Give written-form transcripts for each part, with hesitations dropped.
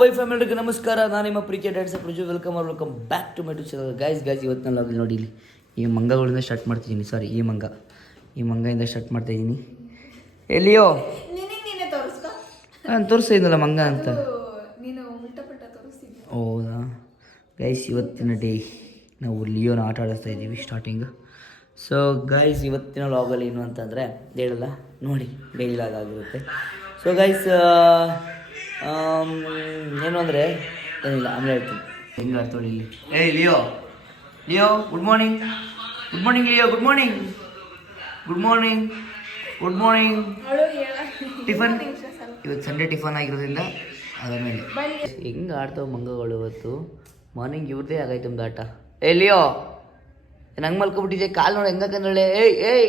Wife ಫ್ಯಾಮಿಲಿಗೆ ನಮಸ್ಕಾರ. ನಾನು ನಿಮ್ಮ ಪ್ರೀತಿಯ dads Praju. Welcome back to my to channel. Guys ಇವತ್ತು ನಾನು ಲಾಗ್ ನೋಡಿ ಇಲ್ಲಿ ಈ ಮಂಗಗಳಿಂದ ಸ್ಟಾರ್ಟ್ ಮಾಡ್ತಿದ್ದೀನಿ. ಸಾರಿ ಈ ಮಂಗದಿಂದ ಸ್ಟಾರ್ಟ್ ಮಾಡ್ತಾಯಿದ್ದೀನಿ. ಎಲ್ಲಿಯೋ ನಾನು ತೋರಿಸ್ತಿದ್ದೀನಲ್ಲ ಮಂಗ ಅಂತ. ಹೌದಾ ಗೈಸ್, ಇವತ್ತಿನ ಡೇ ನಾವು ಲಿಯೋನ ಆಟ ಆಡಿಸ್ತಾ ಇದ್ದೀವಿ ಸ್ಟಾರ್ಟಿಂಗ್. ಸೊ ಗೈಸ್ ಇವತ್ತಿನ ಲಾಗಲ್ಲಿ ಏನು ಅಂತಂದರೆ ಹೇಳಲ್ಲ ನೋಡಿ, ಡೈಲಿ ಲಾಗ್ ಆಗಿರುತ್ತೆ. ಸೊ ಗೈಸ್ ಏನು ಅಂದರೆ ಏನಿಲ್ಲ, ಆಮೇಲೆ ಹೇಳ್ತೀನಿ. ಹೆಂಗೆ ಆಡ್ತೋಳಿ ಇಲ್ಲಿ. ಏಯ್ Leo good morning Leo. Good morning tiffin. ಇವತ್ತು ಸಂಡೇ ಟಿಫನ್ ಆಗಿರೋದ್ರಿಂದ ಆಮೇಲೆ ಹೆಂಗೆ ಆಡ್ತಾವೆ ಮಂಗಗಳು. ಇವತ್ತು ಮಾರ್ನಿಂಗ್ ಇವ್ರದ್ದೇ ಆಗೈತೆ ಒಂದು ಆಟ. ಲಿಯೋ ನಂಗೆ ಮಲ್ಕೊಬಿಟ್ಟಿದ್ದೆ. ಕಾಲು ನೋಡಿ ಹೆಂಗಂದ್ರೆ ಏಯ್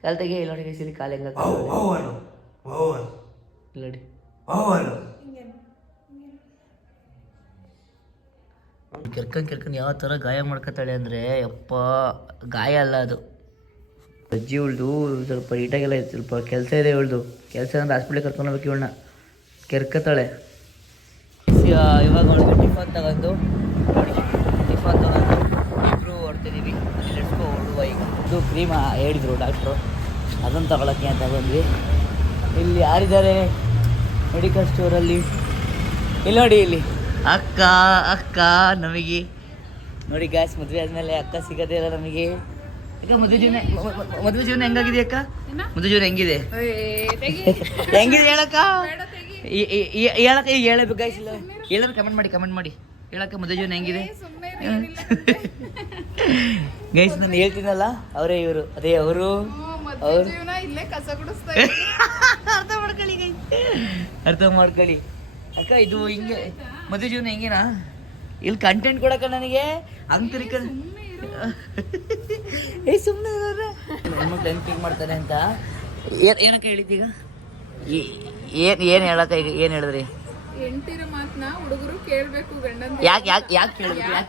ಕಾಲು ತೆಗಿ. ನೋಡಿ ಕೈಸಲಿ ಕಾಲು ಹೆಂಗ ನೋಡಿ. ಕೆರ್ಕೊಂಡು ಯಾವ ಥರ ಗಾಯ ಮಾಡ್ಕೊತಾಳೆ ಅಂದರೆ ಯಪ್ಪ, ಗಾಯ ಅಲ್ಲ ಅದು. ಅಜ್ಜಿ ಉಳ್ದು ಸ್ವಲ್ಪ ಈಟಾಗೆಲ್ಲ ಸ್ವಲ್ಪ ಕೆಲಸ ಇದೆ. ಕೆಲಸ ಅಂದ್ರೆ ಹಾಸ್ಪಿಟ್ಲಿಗೆ ಕರ್ಕೊಂಡು ಹೋಗ್ಬೇಕು. ಇವಳನ್ನ ಕೆರ್ಕತ್ತಾಳೆ. ಇವಾಗ ಅವಳಿಗೆ ಟಿಫನ್ ತಗೊಂಡು ಇಬ್ಬರು ಹೊಡ್ತಿದ್ದೀವಿ. ಲೆಟ್ಸ್ಕೋ ಹೊಡುವ. ಈಗ ಇದು ಕ್ರೀಮ್ ಹೇಳಿದ್ರು ಡಾಕ್ಟ್ರು, ಅದನ್ನು ತಗೊಳಕ್ಕೆ ಅಂತ ಬಂದ್ವಿ. ಇಲ್ಲಿ ಯಾರಿದ್ದಾರೆ ಮೆಡಿಕಲ್ ಸ್ಟೋರಲ್ಲಿ? ಇಲ್ಲಿ ನೋಡಿ, ಇಲ್ಲಿ ಅಕ್ಕ ನಮಗೆ ನೋಡಿ ಗ್ಯಾಸ್. ಮದುವೆ ಆದಮೇಲೆ ಅಕ್ಕ ಸಿಗೋದೇ ಇಲ್ಲ ನಮಗೆ. ಅಕ್ಕ ಮದುವೆ ಜೀವನ ಹೆಂಗಾಗಿದೆ ಅಕ್ಕ? ಮದುವೆ ಜೀವನ ಹೆಂಗಿದೆ ಹೇಳಕ್ಕ? ಹೇಳಬೇಕು ಗೈಸ್. ಇಲ್ಲ ಹೇಳೋರು ಕಮೆಂಟ್ ಮಾಡಿ ಹೇಳಕ್ಕ ಮದುವೆ ಜೀವನ ಹೆಂಗಿದೆ ಗೈಸ್. ನಾನು ಹೇಳ್ತೀನಲ್ಲ ಅವರೇ ಇವರು, ಅದೇ ಅವರು ಅರ್ಥ ಮಾಡ್ಕೊಳ್ಳಿ ಅಕ್ಕ. ಇದು ಹಿಂಗೆ ಮದುವೆ ಜೀವನ ಹೆಂಗೇನಾ? ಇಲ್ಲಿ ಕಂಟೆಂಟ್ ಕೊಡಕ್ಕ ನನಗೆ ಅಂಕರಿಕ ಸುಮ್ಮನೆ ಹೆಣ್ಮಕ್ಳು ಹೆಂಗೆ ಪಿಂಕ್ ಮಾಡ್ತಾರೆ ಅಂತ ಏನಕ್ಕ ಹೇಳಿದ್ದೀಗ? ಏನು ಹೇಳಕ್ಕ? ಈಗ ಏನು ಹೇಳಿದ್ರಿ? ಹೆಂಡತಿರ ಮಾತನ್ನ ಹುಡುಗರು ಕೇಳ್ಬೇಕು, ಗಂಡನ ಯಾಕೆ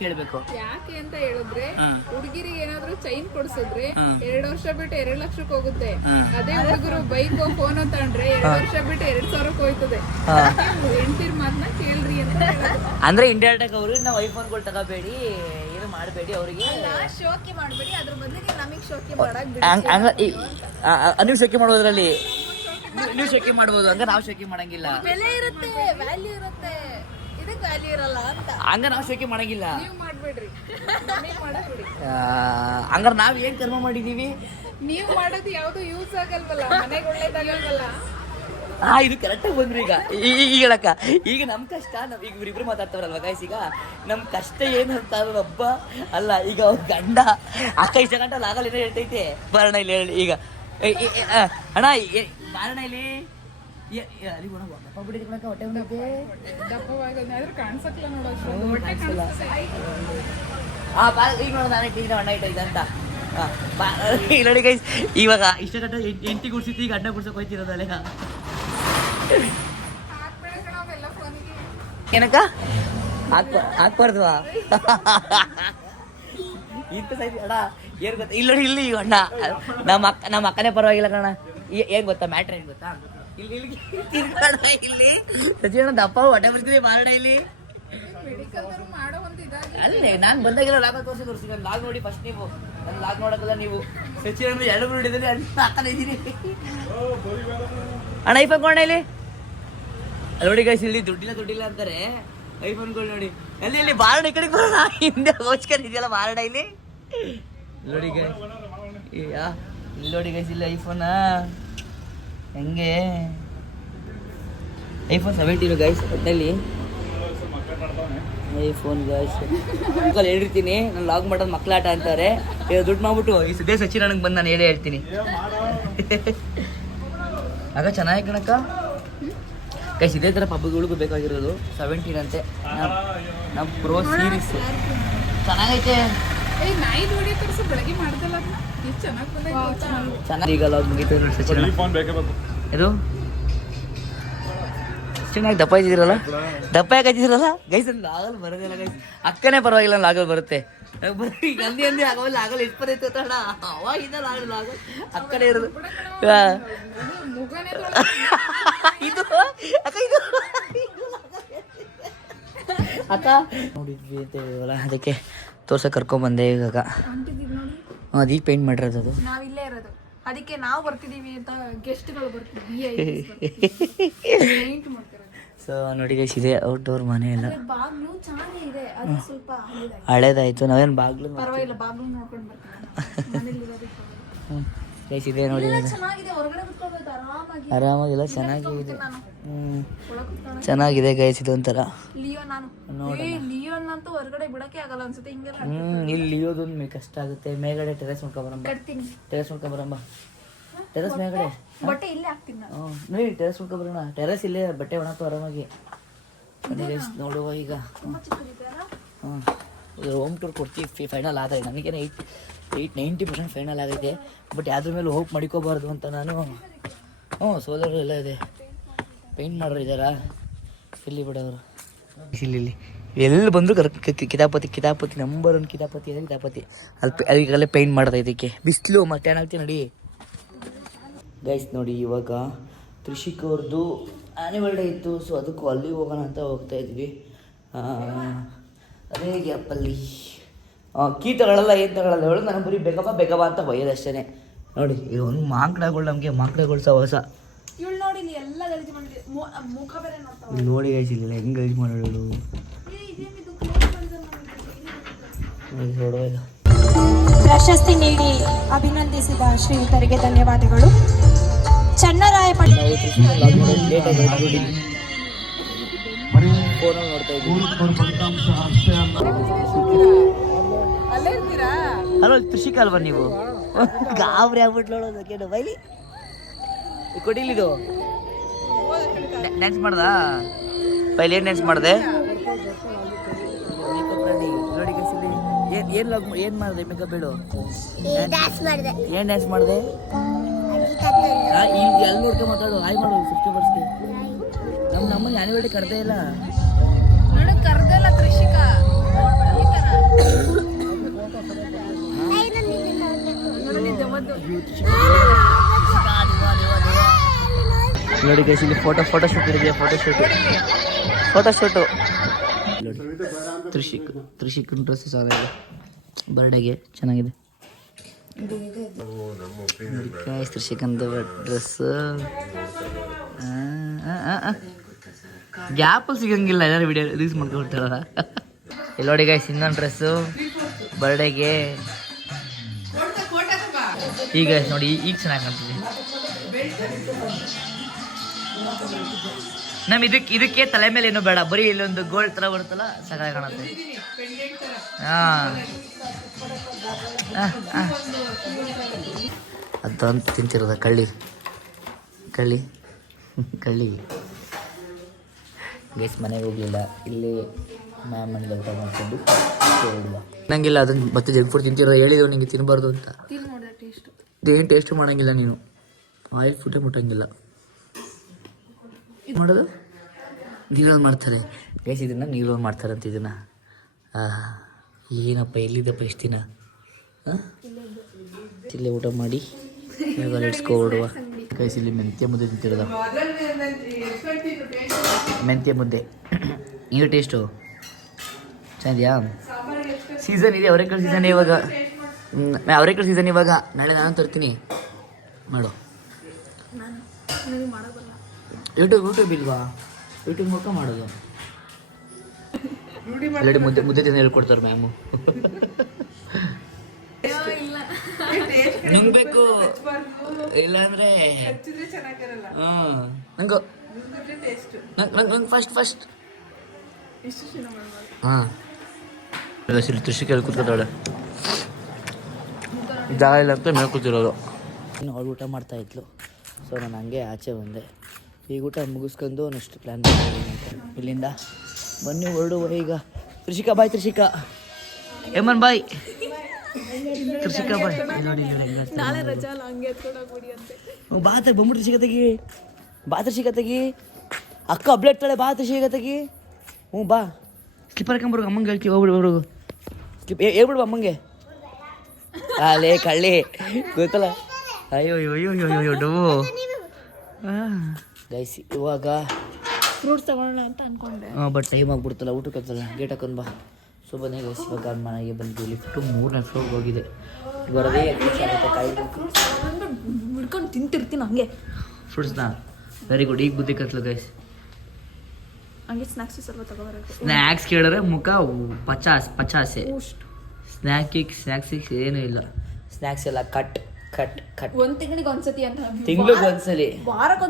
ಕೇಳ್ಬೇಕು? ಯಾಕೆ ಅಂತ ಹೇಳಿದ್ರೆ, ಹುಡುಗಿರಿಗೆ ಏನಾದ್ರು ಚೈನ್ ಕೊಡ್ಸಿದ್ರೆ 2 ವರ್ಷ ಬಿಟ್ಟು 2 ಲಕ್ಷಕ್ಕೆ ಹೋಗುತ್ತೆ. ಅದೇ ಹುಡುಗರು ಬೈಕ್ ಫೋನ್ ತಗೊಂಡ್ರೆ 2 ವರ್ಷ ಬಿಟ್ಟು 2,000ಕ್ಕೆ ಹೋಯ್ತದೆ. ಹೆಂಡತಿರ ಮಾತನ್ನ ಕೇಳ್ರಿ ಅಂತ ಅಂದ್ರೆ ಇಂಡೈರೆಕ್ಟ್ ಆಗಿ ಅವರು ನಾವು ಐಫೋನ್ಗಳು ತಗೋಬೇಡಿ, ಏನು ಮಾಡಬೇಡಿ, ಅವರಿಗೆ ಶೋಕಿ ಮಾಡಬೇಡಿ, ಅದ್ರ ಬದಲಿಗೆ ನಮಗೆ ಶೋಕಿ ಮಾಡಕ್ ನೀವು ಶೋಕಿ ಮಾಡೋದ್ರಲ್ಲಿ ನೀವು ಶೋಕಿ ಮಾಡ್ಬೋದು. ಹಂಗ ನಾವು ಶೋಕಿ ಮಾಡಂಗಿಲ್ಲ. ಬೆಲೆ ಇರುತ್ತೆ, ವ್ಯಾಲ್ಯೂ ಇರುತ್ತೆ, ಇದಕ್ಕೆ ವ್ಯಾಲ್ಯೂ ಇರಲ್ಲ ಅಂತ. ಹಂಗ ನಾವು ಶೋಕಿ ಮಾಡಂಗಿಲ್ಲ. ನೀವು ಮಾಡ್ಬೇಡ್ರಿ, ಮಾಡಬೇಡಿ. ಹಂಗಾರೆ ನಾವು ಏನ್ ಕರ್ಮ ಮಾಡಿದೀವಿ? ನೀವು ಮಾಡೋದು ಯಾವ್ದು ಯೂಸ್ ಆಗಲ್ವಲ್ಲ, ಮನೆಗೆ ಒಳ್ಳೇದಾಗಲ್ವಲ್ಲ. ಇದು ಕರೆಕ್ಟಾಗಿ ಬಂದ್ರಿ. ಈಗ ಹೇಳಕ್ಕ, ಈಗ ನಮ್ಮ ಕಷ್ಟ ಈಗ ಇವ್ರಿಬ್ರು ಮಾತಾಡ್ತಾರಲ್ವ ಗೈಸ್. ಈಗ ನಮ್ಮ ಕಷ್ಟ ಏನು ಅಂತ ಹಬ್ಬ ಅಲ್ಲ. ಈಗ ಅವ್ರ ಗಂಡ ಅಕ್ಕ ಇಷ್ಟ ಗಂಟೆ ಆಗಲ್ಲ ಏನೋ ಹೇಳ್ತೈತೆ. ಬರೋಣ ಇಲ್ಲಿ ಹೇಳಿ ಈಗ. ಅಣ್ಣ ಬಾರಣ ಇಲ್ಲಿ. ನೋಡಿ ಗೈಸ್, ಇವಾಗ ಇಷ್ಟ ಗಂಟ ಎಂಟಿ ಗುಡ್ಸಿತ್ತು, ಈಗ ಅಡ್ಡ ಗುಡ್ಸಕ್ ಹೋಯ್ತಿರೋದಲ್ಲ. ಏನಕ್ಕ ಹಾಕ್ಬಾರ್ದು ಇಂಥ ಸೈಜ್ ಅಣ್ಣ. ಏನ್ ಗೊತ್ತಾ, ಇಲ್ಲಿ ನೋಡಿ, ಇಲ್ಲಿ ಅಣ್ಣ ನಮ್ಮ ಅಕ್ಕನೇ ಪರವಾಗಿಲ್ಲ ಕಣ. ಏನ್ ಗೊತ್ತಾ ಮ್ಯಾಟ್ರ್ ಏನ್ ಗೊತ್ತಾ? ಇಲ್ಲಿ ಸಚಿವಣ್ಣ ದಪ್ಪ ಹೊಟ್ಟೆ ಬರ್ತೀವಿ ಮಾರಣ ಇಲ್ಲಿ. ಅಲ್ಲೇ ನಾನು ಬಂದಾಗೆಲ್ಲ ಲಾಗ ತೋರಿಸಿ ಲಾಗ್ ನೋಡಿ ಫಸ್ಟ್. ನೀವು ನನ್ನ ಲಾಗ್ ನೋಡೋಕ್ಕಲ್ಲ ನೀವು. ಸಚಿವಣ್ಣ 2 ನೋಡಿದ್ರೆ ಹಾಕನೇ ಇದ್ದೀನಿ ಅಣ್ಣ. ಐಫೋನ್ ಕೊಂಡ ಇಲ್ಲಿ ನೋಡಿ ಗೈಸ್. ಇಲ್ಲಿ ದುಡ್ಡಿಲ್ಲ ಅಂತಾರೆ. ಐಫೋನ್ಗಳು ನೋಡಿ ಅಲ್ಲಿ ಬಾರಣ. ಈ ಕಡೆಗೆ ಬರೋಣ, ಹಿಂದೆ ಹೋಚ್ಕರ್ ಇದೆಯಲ್ಲ ಬಾರಣ ಇಲ್ಲಿ ನೋಡಿ ಗೈಸ್. ಇಲ್ಲಿ ನೋಡಿ ಗೈಸ್, ಇಲ್ಲಿ ಐಫೋನ ಹೆಂಗೆ ಐಫೋನ್ 17 ಗೈಸ್. ಒಟ್ಟಲ್ಲಿ ಐಫೋನ್ ಗೈಸ್ ಹೇಳಿರ್ತೀನಿ. ನಾನು ಲಾಗ್ ಮಾಡೋದು ಮಕ್ಕಳಾಟ ಅಂತಾರೆ. ದುಡ್ಡು ಮಾಡ್ಬಿಟ್ಟು ಈ ಸದ್ಯ ಸಚಿನ್ ನನಗೆ ಬಂದು ನಾನು ಹೇಳ್ತೀನಿ. ಆಗ ಚೆನ್ನಾಗಿ ಕಣಕ್ಕ ಗೈಸ್. ಇದೇ ಥರ ಪಬ್ಬಗಳಿಗೂ ಬೇಕಾಗಿರೋದು 17 ಅಂತೆ. ನಮ್ಮ ಪ್ರೋ ಸೀರೀಸ್ ಚೆನ್ನಾಗೈತೆ. ಚೆನ್ನಾಗಿ ಈಗ ಲಾಗ್ ಮುಗೀತು ಸಚಿನ್. ಇದು ಚೆನ್ನಾಗಿ ದಪ್ಪ ಇದ್ದಿರಲ್ಲ ಗೈಸ್. ಒಂದು ಆಗಲ್ ಬರೋದಿಲ್ಲ ಗೈಸ್. ಅಕ್ಕನೇ ಪರವಾಗಿಲ್ಲ, ಒಂದು ಆಗಲ್ ಬರುತ್ತೆ. ಅಂದಿ ಆಗಲ್ಲ ಇಟ್ಪದೈತೆ ಅಣ್ಣ. ಅವಾಗಿಂದ ಆಗಲ್ಲ ಅಕ್ಕನೇ ಇರೋದು. ಇದು ಅಕ್ಕ ಇದು ಅಕ್ಕ ನೋಡಿದ್ವಿ ಅಂತ ಹೇಳಿವಲ್ಲ, ಅದಕ್ಕೆ ತೋರ್ಸಕ್ಕೆ ಕರ್ಕೊಂಬಂದೆ ಇವಾಗ. ಅದು ಈಗ ಪೇಂಟ್ ಮಾಡಿರೋದು ಅದು. ನಾವಿಲ್ಲೇ ಇರೋದು, ಅದಕ್ಕೆ ನಾವು ಬರ್ತಿದೀವಿ ಅಂತ ಗೆಸ್ಟ್ಗಳು ಬರ್ತಿದ್ವಿ. ಸೊ ನೋಡಿ ಗೈಸ್, ಇದೆ ಔಟ್ಡೋರ್ ಮನೆ ಎಲ್ಲ. ಬಾಗ್ಲು ಚೆನ್ನಾಗೇ ಇದೆ, ಅದು ಸ್ವಲ್ಪ ಹಳೇದಾಯ್ತು. ನಾವೇನು ಬಾಗ್ಲು ಪರವಾಗಿಲ್ಲ, ಬಾಗ್ಲು ನೋಡ್ಕೊಂಡು ಬರ್ತೀವಿ. ಗೈಸ್ ಇದೆ ನೋಡಿ, ಚೆನ್ನಾಗಿದೆ, ಹೊರಗಡೆ ಕುತ್ಕೊಳ್ಬೋದು ಆರಾಮಾಗಿ. ಆರಾಮಾಗಿಲ್ಲ, ಚೆನ್ನಾಗಿದೆ. ಚೆನ್ನಾಗಿದೆ ಗೈಸ್, ಇದು ಒಂಥರ ಲಿಯೋನ್ ಅಂತೂ ಹೊರಗಡೆ ಬಿಡಕ್ಕೆ ಆಗಲ್ಲ ಅನ್ಸುತ್ತೆ. ಹಿಂಗೆಲ್ಲ ಇಲ್ಲಿ ಲಿಯೋದೊಂದು ಕಷ್ಟ ಆಗುತ್ತೆ. ಮೇಲ್ಗಡೆ ಟೆರೆಸ್ ನೋಡ್ಕೊಂಬರಮ್ಮ, ಟೆರೆಸ್ ನೋಡ್ಕೊಂಬರಮ್ಮ, ಟೆರೆಸ್ ಮೇಲ್ಗಡೆ ಬಟ್ಟೆ ಇಲ್ಲೇ ಹಾಕ್ತೀನಿ ನಾನು. ನೋಡಿ ಟೆರೆಸ್ ನೋಡ್ಕೊಂಬರೋಣ. ಟೆರೆಸ್ ಇಲ್ಲೇ ಬಟ್ಟೆ ಒಣಗ್ತು ಆರಾಮಾಗಿ. ನೋಡುವ ಈಗ. ಹೋಮ್ ಟೂರ್ ಕೊಡ್ತೀವಿ, ಫೈನಲ್ ಆದರೆ ನನಗೇನೆ 90% ಫೈನಲ್ ಆಗೈತೆ. ಬಟ್ ಯಾವ್ದ್ರ ಮೇಲೆ ಹೋಪ್ ಮಾಡ್ಕೋಬಾರ್ದು ಅಂತ ನಾನು. ಸೋಲರ್ ಎಲ್ಲ ಇದೆ, ಪೇಂಟ್ ಮಾಡೋರು ಇದ್ದಾರಾ ಇಲ್ಲಿ ಬಿಡೋರು. ಇಲ್ಲಿ ಎಲ್ಲಿ ಬಂದರೂ ಕಿತಾಪತಿ ನಂಬರ್ 1 ಕಿತಾಪತಿ ಇದೆ. ಕಿತಾಪತಿ ಅದಕ್ಕೆಲ್ಲ ಪೇಂಟ್ ಮಾಡೋದು. ಇದಕ್ಕೆ ಬಿಸಿಲು ಮತ್ತೆ ಏನಾಗ್ತೀವಿ ನೋಡಿ ಗೈಸ್. ನೋಡಿ ಇವಾಗ ತ್ರಿಷಿಕ್ ಅವ್ರದ್ದು ಆ್ಯನಿವಲ್ ಡೇ ಇತ್ತು, ಸೊ ಅದಕ್ಕೂ ಅಲ್ಲಿ ಹೋಗೋಣ ಅಂತ ಹೋಗ್ತಾ ಇದ್ವಿ. ಅದೇ ಗ್ಯಾಪಲ್ಲಿ ಕೀ ತಗೊಳ್ಳಲ್ಲ, ಏನು ತಗೊಳ್ಳಲ್ಲ ಹೇಳೋದು. ನಾನು ಬರೀ ಬೇಕಪ್ಪ ಅಂತ ಬೈಯೋದಷ್ಟೇ. ನೋಡಿ ಇದು ಒಂದು ಮಾಂಕಡಗಳು, ನಮಗೆ ಮಾಂಕಡಗಳು ಸಹವಾಸ. ನೋಡಿ ಗೈಸ್, ಇಲ್ಲ ಹೆಂಗೆ ಗೈಸ್ ಮಾಡೋಳು ನೋಡುವ. ಪ್ರಶಸ್ತಿ ನೀಡಿ ಅಭಿನಂದಿಸಿದ ಶ್ರೀಯುತರಿಗೆ ಧನ್ಯವಾದಗಳು. ಚನ್ನರಾಯಪಟ್ಟ ಹಲೋ ತ್ರಿಷಿಕ್ ಅಲ್ವಾ ನೀವು? ಗಾಬರಿ ಆಗ್ಬಿಟ್ಟು ನೋಡೋದು ಬೈಲಿ ಕೊಡಿಲಿದು ಡ್ಯಾನ್ಸ್ ಮಾಡ್ದಾ ಪೈಲಿ. ಏನು ಡ್ಯಾನ್ಸ್ ಮಾಡಿದೆ? ಏನು ಮಾಡಿದೆ ಮೇಕಪ್ ಬಿಡು? ಏನು ಡ್ಯಾನ್ಸ್ ಮಾಡಿದೆ? ಎಲ್ಲಿ ನೋಡ್ಕೊಂಡು ಮಾತಾಡು. ಹಾಯ್ ಮಾಡು ಸಬ್ಸ್ಕ್ರೈಬರ್ಸ್ಗೆ. ನಮ್ಮನ್ನ ಆ್ಯನಿವಲ್ ಡೇ ಕರ್ದೇ ಇಲ್ಲ. ನೋಡಿ ಗೈಸ್, ಇಲ್ಲಿ ಫೋಟೋಶೂಟ್ ಇದೆ. ಫೋಟೋಶೂಟು ನೋಡಿ. ತ್ರಿಷಿಕ್ ಡ್ರೆಸ್ ಚೆನ್ನಾಗಿದೆ, ಬರ್ಡೇಗೆ ಚೆನ್ನಾಗಿದೆ. ತ್ರಿಷಿಕಂದು ಡ್ರೆಸ್ ಗ್ಯಾಪಲ್ಲಿ ಸಿಗಂಗಿಲ್ಲ. ಎಲ್ಲರೂ ವಿಡಿಯೋ ರೀಲ್ಸ್ ಮಾಡ್ಕೊಳ್ತಾರಲ್ಲ. ಇಲ್ಲಿ ನೋಡಿ ಗೈಸ್, ಇನ್ನೊಂದು ಡ್ರೆಸ್ಸು ಬರ್ಡೇಗೆ. ಈಗ ನೋಡಿ, ಈಗ ಚೆನ್ನಾಗಿ ಕಾಣ್ತಿದೆ. ಇದಕ್ಕೆ ತಲೆ ಮೇಲೆ ಏನೂ ಬೇಡ, ಬರೀ ಇಲ್ಲೊಂದು ಗೋಲ್ಡ್ ಥರ ಬರುತ್ತಲ್ಲ, ಸಕಾಲ ಕಾಣುತ್ತೆ. ಅದಂತ ತಿಂತಿರೋದ ಕಳ್ಳಿ ಗೈಸ್. ಮನೆಗೆ ಹೋಗಲಿಲ್ಲ, ಇಲ್ಲಿ ಮ್ಯಾಮ್ ಮನೇಲಿ ಊಟ ಮಾಡ್ಕೊಂಡು ನಂಗಿಲ್ಲ. ಅದನ್ನು ಮತ್ತೆ ಜಂಕ್ ಫುಡ್ ತಿಂತಿರೋ ಹೇಳಿದ್ರು ನಿಂಗೆ ತಿನ್ನಬಾರ್ದು ಅಂತ. ಏನು ಟೇಸ್ಟ್ ಮಾಡೋಂಗಿಲ್ಲ ನೀನು, ಆಯಿಲ್ ಫುಡ್ಡೇ ಮುಟ್ಟಂಗಿಲ್ಲ. ಮಾಡೋದು ನೀರಲ್ಲಿ ಮಾಡ್ತಾರೆ ಗೈಸ್, ಇದನ್ನು ನೀರಲ್ಲಿ ಮಾಡ್ತಾರೆ ಅಂತ. ಇದನ್ನು ಏನಪ್ಪ, ಎಲ್ಲಿದ್ದಪ್ಪ ಇಷ್ಟು ದಿನ? ಇಲ್ಲೇ ಊಟ ಮಾಡಿ ಇವಾಗ ಇಡ್ಸ್ಕೊಬಿಡುವ ಗೈಸ್. ಇಲ್ಲಿ ಮೆಂತ್ಯ ಮುದ್ದೆ ತಿಂತಿರೋದ, ಮೆಂತ್ಯ ಮುದ್ದೆ. ಈಗ ಟೇಸ್ಟು ಚೆನ್ನಾಗಿದೆಯಾ? ಸೀಸನ್ ಇದೆ, ಅವರೆಕಾಳು ಸೀಸನ್ ಇವಾಗ. ಅವರೆಕಾಳು ಸೀಸನ್ ಇವಾಗ. ನಾಳೆ ನಾನು ತರ್ತೀನಿ, ಮಾಡು. ಯೂಟ್ಯೂಬ್ ಇಲ್ವಾ? ಯೂಟ್ಯೂಬ್ ಮೂಲಕ ಮಾಡೋದು. ಆಲ್ರೆಡಿ ಮುದ್ದೆ ತಿಂದು ಹೇಳ್ಕೊಡ್ತಾರೆ ಮ್ಯಾಮು. ನುಂಗ್ಬೇಕು, ಇಲ್ಲಾಂದ್ರೆ ನಂಗೆ ಫಸ್ಟ್ ಹಾಂ ತ್ರಿಷಿಕ್ ಹೇಳಿ ಕೂತ್ಕೊತಾಳೆ. ಜಾಗ ಇಲ್ಲ ಅಂತ ಮೇಲೆ ಕೂತಿರೋದು. ಇನ್ನು ಅವಳು ಊಟ ಮಾಡ್ತಾ ಇದ್ಲು, ಸೊ ನಾನು ಹಂಗೆ ಆಚೆ ಬಂದೆ. ಈಗ ಊಟ ಮುಗಿಸ್ಕೊಂಡು ನೆಕ್ಸ್ಟ್ ಪ್ಲ್ಯಾನ್ ಮಾಡ್ತೀನಿ ಅಂತ. ಇಲ್ಲಿಂದ ಬನ್ನಿ ಹೊರಡುವ ಈಗ. ತ್ರಿಷಿಕಾ ಬಾಯ್, ತ್ರಿಷಿಕಾ ಹೇಮನ್ ಬಾಯ್, ತ್ರಿಷಿಕಾ ಬಾಯ್. ನೋಡಿ ನಾಳೆ ರಜಾ ಅಲ್ಲ, ಹಂಗೆ ಎತ್ಕೊಂಡೋಗ್ಬಿಡಿ ಅಂತೆ. ಬಾ ಬಂದ್ಬಿಟ್ಟು ತ್ರಿಷಿಕಾ ತೆಗಿ, ಬಾ ತ್ರಿಷಿಕಾ ತೆಗಿ. ಅಕ್ಕ ಅಪ್ಡೇಟ್ ತಾಳೆ, ಬಾ ತ್ರಿಷಿಕಾ ತೆಗಿ. ಹ್ಞೂ ಬಾ. ಸ್ಲಿಪ್ಪರ್ ಹಾಕೊಂಬರ್ಗ ಅಮ್ಮಂಗೆ ಹೇಳ್ತೀವಿ. ಹೋಗ್ಬಿಡು ಹೇಳ್ಬಿಡು ಅಮ್ಮಂಗೆ. ಅಲ್ಲೇ ಕಳ್ಳಿ ಗೊತ್ತಲ್ಲ. ಅಯ್ಯೋ ಡೋ ಗೈಸ್. ಇವಾಗ ಫ್ರೂಟ್ಸ್ ತಗೊಳ್ಳೋಣ ಅಂತ ಅನ್ಕೊಂಡೆ. ಬಟ್ ಟೈಮ್ ಆಗ್ಬಿಡ್ತಲ್ಲ ಊಟಕ್ಕೆ ಹತ್ತಲ್ಲ ಗೇಟ್ ಹಾಕೊಂಡು ಬಾ. ಸೊ ಬನ್ನಿ ಗೈಸ್ ಇವಾಗ ಮನೆಗೆ ಬಂದು ಲಿಫ್ಟು 3ನೇ ಫ್ಲೋರ್ಗೆ ಹೋಗಿದೆ. ಬರೋದೇ ಬಿಡ್ಕೊಂಡು ತಿಂತಿರ್ತೀನಿ ಹಂಗೆ ಫ್ರೂಟ್ಸ್ನ. ವೆರಿ ಗುಡ್, ಈಗ ಬುದ್ಧಿ ಕತ್ಲು ಗೈಸ್. ಹಂಗೆ ಸ್ನ್ಯಾಕ್ಸ್ ಸ್ವಲ್ಪ ತಗೋಬರಬೇಕು. ಸ್ನ್ಯಾಕ್ಸ್ ಕೇಳಿದ್ರೆ ಮುಖ ಪಚಾಸೆ. ಸ್ನ್ಯಾಕ್ಸಿಗೆ ಏನೂ ಇಲ್ಲ. ಸ್ನ್ಯಾಕ್ಸ್ ಎಲ್ಲ ಕಟ್ ಕಟ್ ಕಟ್. ಒಂದ್ ತಿಂಗಳಿಗೆ ಒಂದ್ಸತಿ ಅಂತ ತಿಂಗ್ಳಿಗೆ ಒಂದ್ಸಲಿ,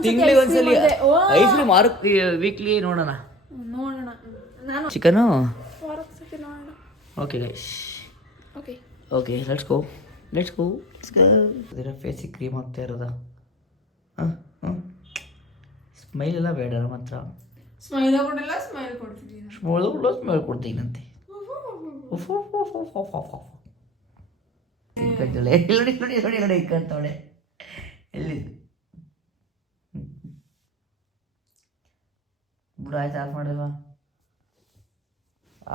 ತಿಂಗ್ಳಿಗೆ ಒಂದ್ಸಲಿ ಐಸ್ ಕ್ರೀಮ್ ವೀಕ್ಲಿ ನೋಡೋಣ. ನಾನು ಚಿಕನು. ವಾರಕ್ಕೆ ನೋಡೋಣ. Okay guys, okay okay let's go. ಇದರ ಫೇಸಿಗೆ ಕ್ರೀಮ್ ಹಾಕ್ತಾ ಇರೋದಾ? ಸ್ಮೈಲ್ ಎಲ್ಲ ಬೇಡ ನಮ್ಮ ಹತ್ರ. ಸ್ಮೈಲ್ ಕೊಡಲ್ಲ, ಸ್ಮೈಲ್ ಕೊಡ್ತಿದ್ದೀನಿ. ಸ್ಮೈಲ್ ಕೊಡ್ತೀನಂತೆ. ನೋಡಿ ಇಕ್ಕಂತವಳೆ ಎಲ್ಲಿ ಬಿಡು. ಆಯ್ತು, ಆಫ್ ಮಾಡಿಲ್ವಾ?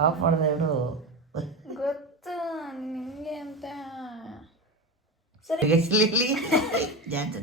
ಆಫ್ ಮಾಡಿದೆ ಬಿಡು. ಗೊತ್ತು ನಿಮಗೆ ಅಂತ. ಸರಿ ಡ್ಯಾನ್ಸ್